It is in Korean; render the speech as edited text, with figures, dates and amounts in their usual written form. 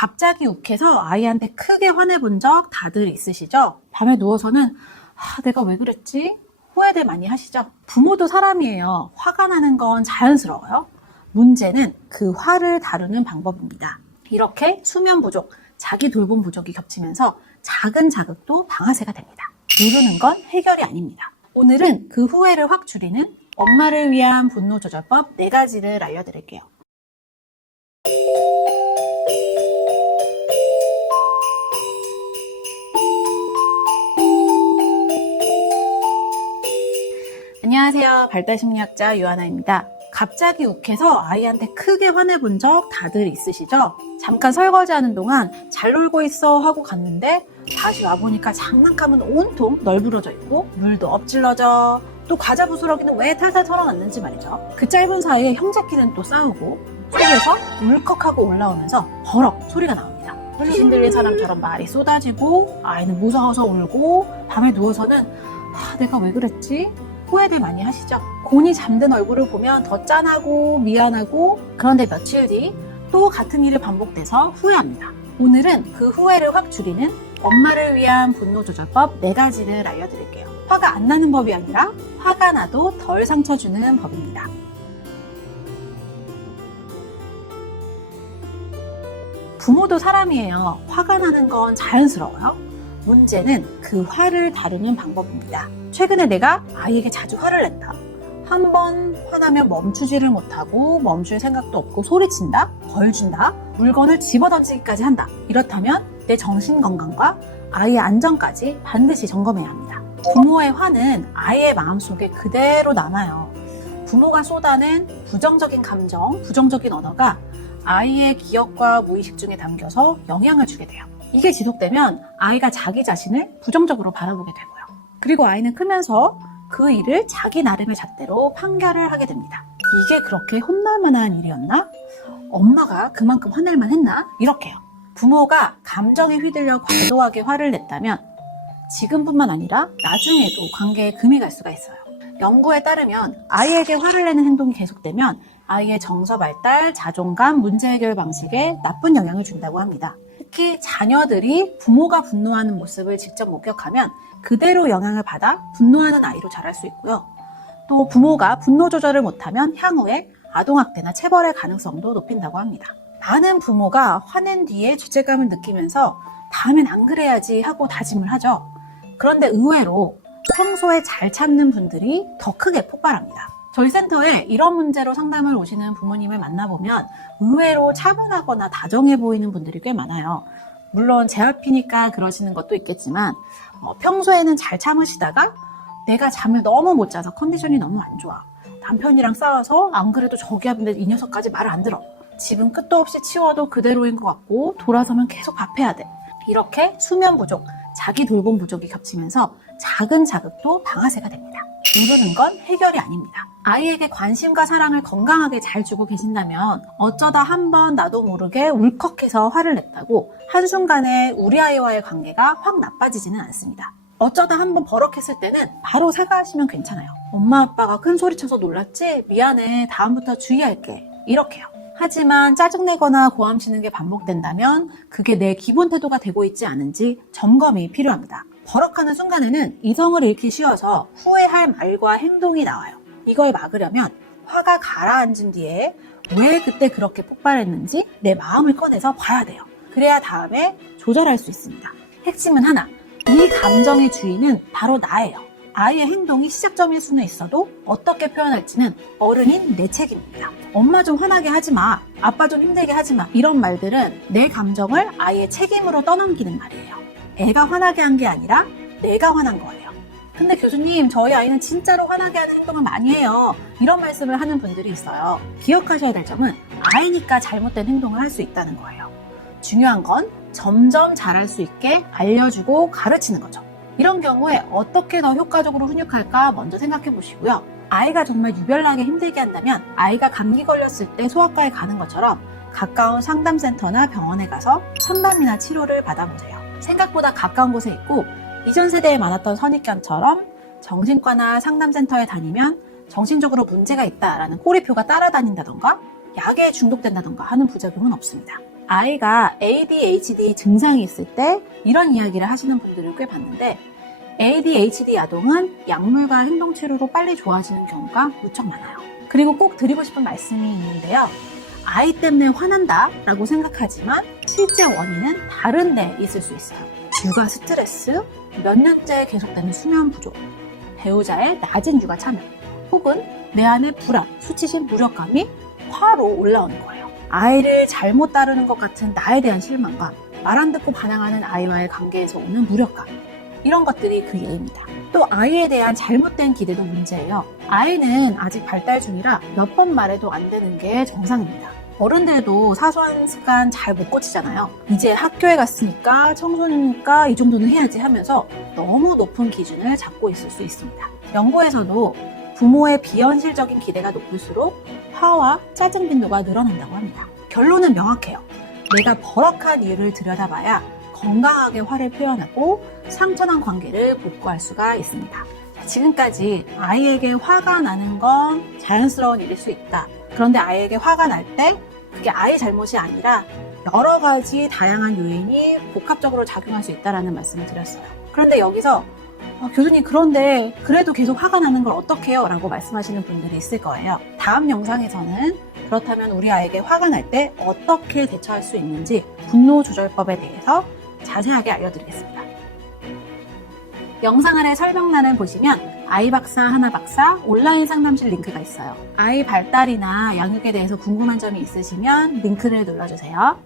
갑자기 욱해서 아이한테 크게 화내본 적 다들 있으시죠? 밤에 누워서는 내가 왜 그랬지? 후회들 많이 하시죠? 부모도 사람이에요. 화가 나는 건 자연스러워요. 문제는 그 화를 다루는 방법입니다. 이렇게 수면 부족, 자기 돌봄 부족이 겹치면서 작은 자극도 방아쇠가 됩니다. 누르는 건 해결이 아닙니다. 오늘은 그 후회를 확 줄이는 엄마를 위한 분노 조절법 4가지를 알려드릴게요. 안녕하세요. 발달심리학자 유하나입니다. 갑자기 욱해서 아이한테 크게 화내본 적 다들 있으시죠? 잠깐 설거지하는 동안 잘 놀고 있어 하고 갔는데 다시 와보니까 장난감은 온통 널브러져 있고 물도 엎질러져, 또 과자 부스러기는 왜 탈탈 털어놨는지 말이죠. 그 짧은 사이에 형제끼리는 또 싸우고 속에서 울컥하고 올라오면서 버럭 소리가 나옵니다. 귀신 들린 사람처럼 말이 쏟아지고 아이는 무서워서 울고 밤에 누워서는 내가 왜 그랬지? 후회들 많이 하시죠? 곤히 잠든 얼굴을 보면 더 짠하고 미안하고, 그런데 며칠 뒤 또 같은 일이 반복돼서 후회합니다. 오늘은 그 후회를 확 줄이는 엄마를 위한 분노 조절법 4가지를 알려드릴게요. 화가 안 나는 법이 아니라 화가 나도 덜 상처 주는 법입니다. 부모도 사람이에요. 화가 나는 건 자연스러워요. 문제는 그 화를 다루는 방법입니다. 최근에 내가 아이에게 자주 화를 냈다. 한 번 화나면 멈추지를 못하고 멈출 생각도 없고 소리친다, 벌준다, 물건을 집어던지기까지 한다. 이렇다면 내 정신건강과 아이의 안전까지 반드시 점검해야 합니다. 부모의 화는 아이의 마음속에 그대로 남아요. 부모가 쏟아낸 부정적인 감정, 부정적인 언어가 아이의 기억과 무의식 중에 담겨서 영향을 주게 돼요. 이게 지속되면 아이가 자기 자신을 부정적으로 바라보게 되고요. 그리고 아이는 크면서 그 일을 자기 나름의 잣대로 판결을 하게 됩니다. 이게 그렇게 혼날 만한 일이었나? 엄마가 그만큼 화낼만 했나? 이렇게요. 부모가 감정에 휘둘려 과도하게 화를 냈다면 지금뿐만 아니라 나중에도 관계에 금이 갈 수가 있어요. 연구에 따르면 아이에게 화를 내는 행동이 계속되면 아이의 정서 발달, 자존감, 문제 해결 방식에 나쁜 영향을 준다고 합니다. 특히 자녀들이 부모가 분노하는 모습을 직접 목격하면 그대로 영향을 받아 분노하는 아이로 자랄 수 있고요. 또 부모가 분노 조절을 못하면 향후에 아동학대나 체벌의 가능성도 높인다고 합니다. 많은 부모가 화낸 뒤에 죄책감을 느끼면서 다음엔 안 그래야지 하고 다짐을 하죠. 그런데 의외로 평소에 잘 참는 분들이 더 크게 폭발합니다. 저희 센터에 이런 문제로 상담을 오시는 부모님을 만나보면 의외로 차분하거나 다정해 보이는 분들이 꽤 많아요. 물론 제 앞이니까 그러시는 것도 있겠지만 평소에는 잘 참으시다가 내가 잠을 너무 못 자서 컨디션이 너무 안 좋아. 남편이랑 싸워서 안 그래도 저기 하는데 이 녀석까지 말을 안 들어. 집은 끝도 없이 치워도 그대로인 것 같고 돌아서면 계속 밥해야 돼. 이렇게 수면 부족, 자기 돌봄 부족이 겹치면서 작은 자극도 방아쇠가 됩니다. 누르는 건 해결이 아닙니다. 아이에게 관심과 사랑을 건강하게 잘 주고 계신다면 어쩌다 한번 나도 모르게 울컥해서 화를 냈다고 한순간에 우리 아이와의 관계가 확 나빠지지는 않습니다. 어쩌다 한번 버럭했을 때는 바로 사과하시면 괜찮아요. 엄마 아빠가 큰 소리쳐서 놀랐지? 미안해. 다음부터 주의할게. 이렇게요. 하지만 짜증내거나 고함치는 게 반복된다면 그게 내 기본 태도가 되고 있지 않은지 점검이 필요합니다. 버럭하는 순간에는 이성을 잃기 쉬워서 후회할 말과 행동이 나와요. 이걸 막으려면 화가 가라앉은 뒤에 왜 그때 그렇게 폭발했는지 내 마음을 꺼내서 봐야 돼요. 그래야 다음에 조절할 수 있습니다. 핵심은 하나, 이 감정의 주인은 바로 나예요. 아이의 행동이 시작점일 수는 있어도 어떻게 표현할지는 어른인 내 책임입니다. 엄마 좀 화나게 하지 마, 아빠 좀 힘들게 하지 마, 이런 말들은 내 감정을 아이의 책임으로 떠넘기는 말이에요. 애가 화나게 한 게 아니라 내가 화난 거예요. 근데 교수님, 저희 아이는 진짜로 화나게 하는 행동을 많이 해요. 이런 말씀을 하는 분들이 있어요. 기억하셔야 될 점은 아이니까 잘못된 행동을 할 수 있다는 거예요. 중요한 건 점점 잘할 수 있게 알려주고 가르치는 거죠. 이런 경우에 어떻게 더 효과적으로 훈육할까 먼저 생각해 보시고요. 아이가 정말 유별나게 힘들게 한다면 아이가 감기 걸렸을 때 소아과에 가는 것처럼 가까운 상담센터나 병원에 가서 상담이나 치료를 받아보세요. 생각보다 가까운 곳에 있고 이전 세대에 많았던 선입견처럼 정신과나 상담센터에 다니면 정신적으로 문제가 있다라는 꼬리표가 따라다닌다던가 약에 중독된다던가 하는 부작용은 없습니다. 아이가 ADHD 증상이 있을 때 이런 이야기를 하시는 분들을 꽤 봤는데 ADHD 아동은 약물과 행동치료로 빨리 좋아지는 경우가 무척 많아요. 그리고 꼭 드리고 싶은 말씀이 있는데요. 아이 때문에 화난다 라고 생각하지만 실제 원인은 다른 데 있을 수 있어요. 육아 스트레스, 몇 년째 계속되는 수면 부족, 배우자의 낮은 육아 참여, 혹은 내 안의 불안, 수치심, 무력감이 화로 올라오는 거예요. 아이를 잘못 다루는 것 같은 나에 대한 실망감, 말 안 듣고 반항하는 아이와의 관계에서 오는 무력감, 이런 것들이 그 예입니다. 또 아이에 대한 잘못된 기대도 문제예요. 아이는 아직 발달 중이라 몇 번 말해도 안 되는 게 정상입니다. 어른들도 사소한 습관 잘 못 고치잖아요. 이제 학교에 갔으니까 청소년이니까 이 정도는 해야지 하면서 너무 높은 기준을 잡고 있을 수 있습니다. 연구에서도 부모의 비현실적인 기대가 높을수록 화와 짜증 빈도가 늘어난다고 합니다. 결론은 명확해요. 내가 버럭한 이유를 들여다봐야 건강하게 화를 표현하고 상처난 관계를 복구할 수가 있습니다. 지금까지 아이에게 화가 나는 건 자연스러운 일일 수 있다. 그런데 아이에게 화가 날 때 그게 아이 잘못이 아니라 여러 가지 다양한 요인이 복합적으로 작용할 수 있다는 말씀을 드렸어요. 그런데 여기서 교수님 그런데 그래도 계속 화가 나는 걸 어떡해요? 라고 말씀하시는 분들이 있을 거예요. 다음 영상에서는 그렇다면 우리 아이에게 화가 날 때 어떻게 대처할 수 있는지 분노조절법에 대해서 자세하게 알려드리겠습니다. 영상 아래 설명란을 보시면 아이박사 하나박사 온라인 상담실 링크가 있어요. 아이 발달이나 양육에 대해서 궁금한 점이 있으시면 링크를 눌러주세요.